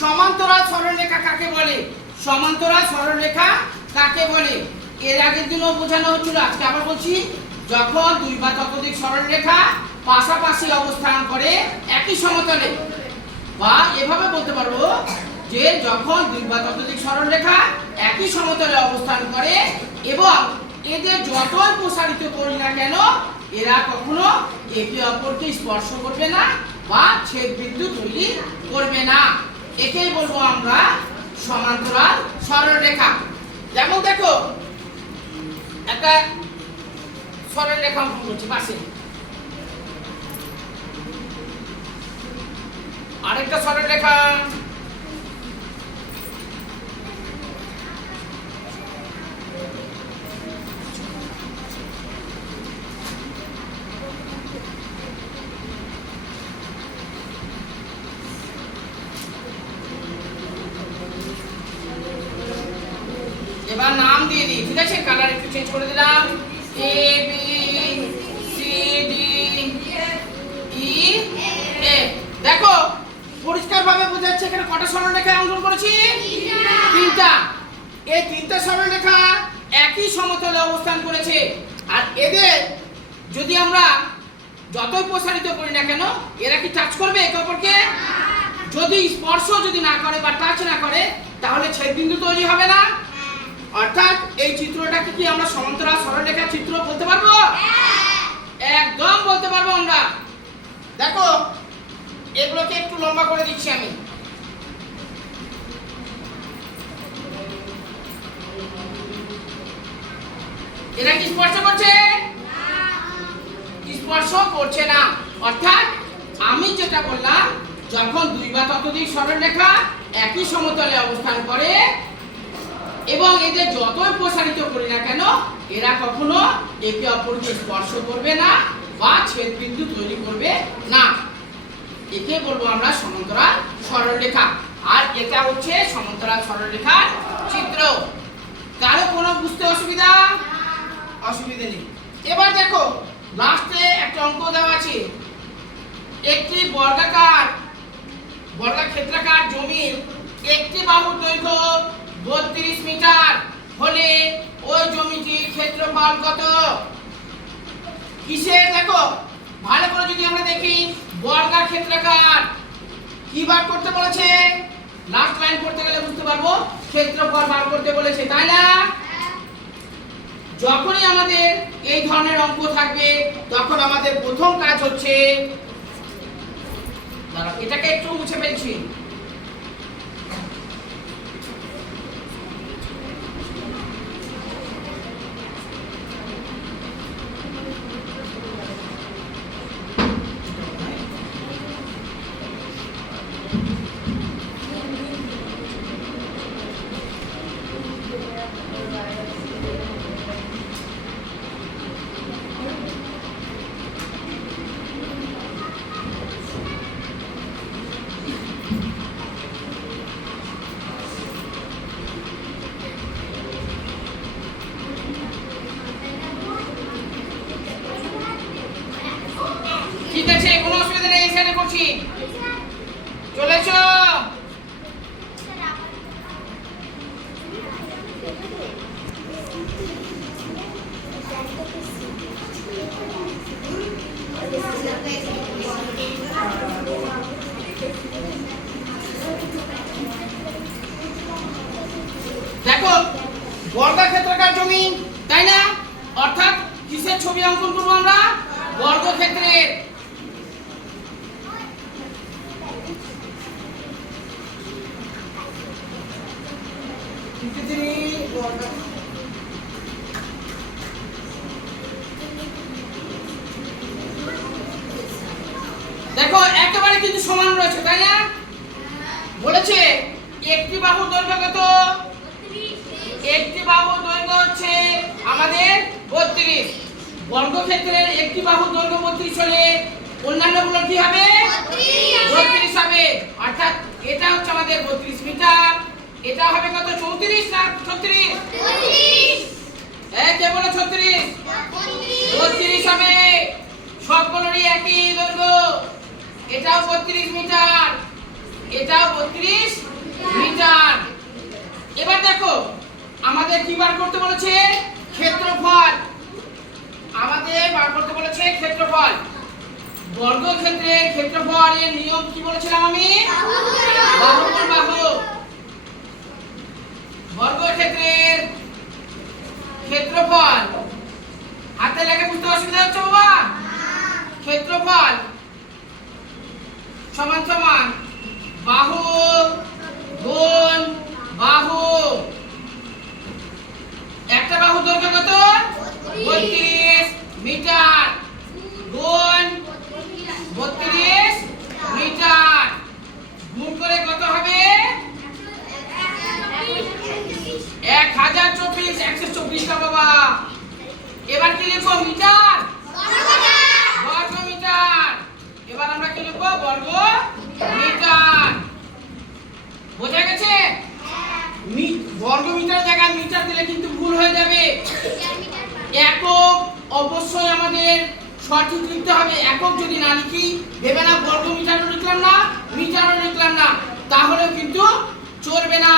সমান্তরাল সরলরেখা কাকে বলে? সমান্তরাল সরলরেখা কাকে বলে? এর আগের দিনও বোঝানো হচ্ছিল, আজকে আবার বলছি। যখন দুই বা ততোধিক সরলরেখা পাশাপাশি অবস্থান করে একই সমতলে, বা এভাবে বলতে পারবো যে যখন দুই বা ততোধিক সরলরেখা একই সমতলে অবস্থান করে এবং এদের যতই প্রসারিত করি না কেন এরা কখনো একে অপরকে স্পর্শ করবে না বা ছেদ বিন্দু তৈরি করবে না। একেই বলবো আমরা সমান্তরাল সরলরেখা। যেমন দেখো, একটা সরলরেখা অঙ্কন করছি পাশে, আরেকটা সরলরেখা, এবার নাম দিয়ে দিই, ঠিক আছে? কালার একটু চেঞ্জ করে দিলাম। A B C D E F. দেখো পরিষ্কার ভাবে বোঝা যাচ্ছে এখানে কটা সরলরেখা অঙ্কন করেছি? তিনটা। এই তিনটা সরলরেখা একই সমতলে অবস্থান করেছে। আর এদের যদি আমরা যতই প্রসারিত করি না কেন এরা কি টাচ করবে একে অপরকে? যদি স্পর্শ যদি না করে বা টাচ না করে তাহলে ছেদবিন্দু তৈরি হবে না। অর্থাৎ এই চিত্রটাকে কি আমরা সমান্তরাল সরলরেখার চিত্র বলতে পারবো? একদম বলতে পারবো আমরা। দেখো এগুলোকে একটু লম্বা করে দিচ্ছি আমি। এরা কি স্পর্শ করছে? স্পর্শ করছে না। অর্থাৎ আমি যেটা বললাম, যখন দুই বা ততোধিক সরলরেখা একই সমতলে অবস্থান করে এবং এদের যতই প্রসারিত করি না কেন এরা কখনো একে অপরকে স্পর্শ করবে না বা ছেদবিন্দু তৈরি করবে না। একে বলবো আমরা সমান্তরাল সরলরেখা। আর এটা হচ্ছে সমান্তরাল সরলরেখার চিত্র। কারো কোনো বুঝতে অসুবিধা? অসুবিধা নেই। এবার দেখো লাস্টে একটা অঙ্ক দেওয়া আছে। একটি বর্গাক্ষেত্রাকার জমির একটি বাহুর দৈর্ঘ্য 32 মিটার হলে ওই জমিটির ক্ষেত্রফল কত? কিসের? দেখো ভালো করে যদি আমরা দেখি, বর্গাক্ষেত্রাকার কি বার করতে বলেছে? লাস্ট লাইন পড়তে গেলে বুঝতে পারবো ক্ষেত্রফল বার করতে বলেছে, তাই না? যখনই আমাদের এই ধরনের অঙ্ক থাকবে তখন আমাদের প্রথম কাজ হচ্ছে, এটাকে একটু মুছে ফেলছি। ঠিক আছে, কোনো অসুবিধা নেই, এখানে করছি। চলেছ? দেখো বর্গক্ষেত্রাকার জমি, তাই না? অর্থাৎ কিসের ছবি অঙ্কন করবো আমরা? বর্গক্ষেত্রের। দেখো একেবারে কিন্তু সমান রয়েছে, তাই না? বলেছে একটি বাহুর দৈর্ঘ্য কত? একটি বাহুর দৈর্ঘ্য হচ্ছে আমাদের 32। বর্গক্ষেত্রের একটি বাহুর দৈর্ঘ্য 32 হলে অন্যান্যগুলো কি হবে? 32 হবে। অর্থাৎ এটা হচ্ছে আমাদের 32 মিটার। এটা হবে কত? 34 না 36? 34। কে বলে 36? 32 হবে। সবগুলোরই একই দৈর্ঘ্য। এটাও 32 মিটার, এটাও 32 কি বার করতে বলেছে? ক্ষেত্রফল। আমাদের বার করতে বলেছে ক্ষেত্রফল। বর্গক্ষেত্রের ক্ষেত্রফলের নিয়ম কি বলেছিলাম আমি? বাহু গুণ বাহু। বর্গক্ষেত্রের ক্ষেত্রফল, হাতে লেখা বুঝতে অসুবিধা হচ্ছে বাবা? ক্ষেত্রফল সমান সমান বাহু গুণ বাহু। একটা বাহুর দৈর্ঘ্য কত? 32 মিটার গুণ 32 মিটার গুণ করে কত হবে? 1024 124 টা বাবা। এবার কি লিখবো? মিটার, বর্গ মিটার। এবার আমরা কি লিখবো? বর্গ মিটার। বোঝা গেছে? বর্গ মিটার জায়গায় মিটার দিলে কিন্তু ভুল হয়ে যাবে। একক অবশ্যই আমাদের সঠিক লিখতে হবে। একক যদি না লিখি, ভেবে না বর্গ মিটারও লিখলাম না, মিটারও লিখলাম না, তাহলে কিন্তু চলবে না।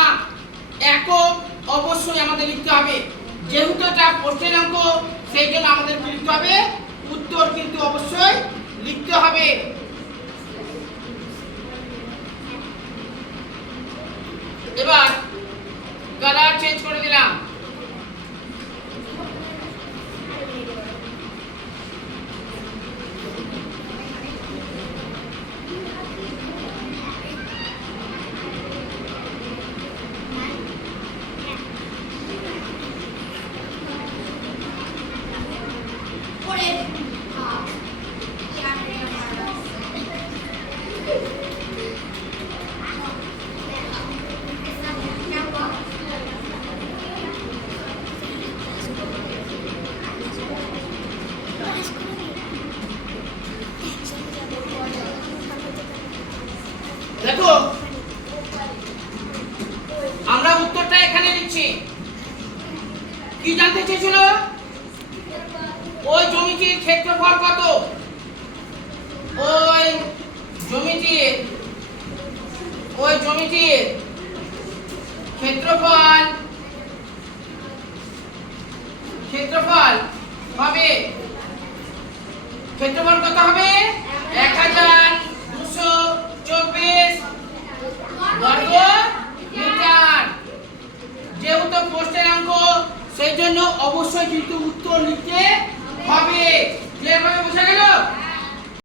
একক অবশ্যই আমাদের লিখতে হবে। যেহেতু এটা প্রশ্নের অঙ্ক, সেই জন্য আমাদের কি লিখতে হবে? উত্তর কিন্তু অবশ্যই লিখতে হবে। এবার কালার চেঞ্জ করে দিলাম। দেখো, আমরা উত্তরটা এখানে লিখছি। কি জানতে চেয়েছিল? ওই জমিটির ক্ষেত্রফল কত? ওই জমিটির ক্ষেত্রফল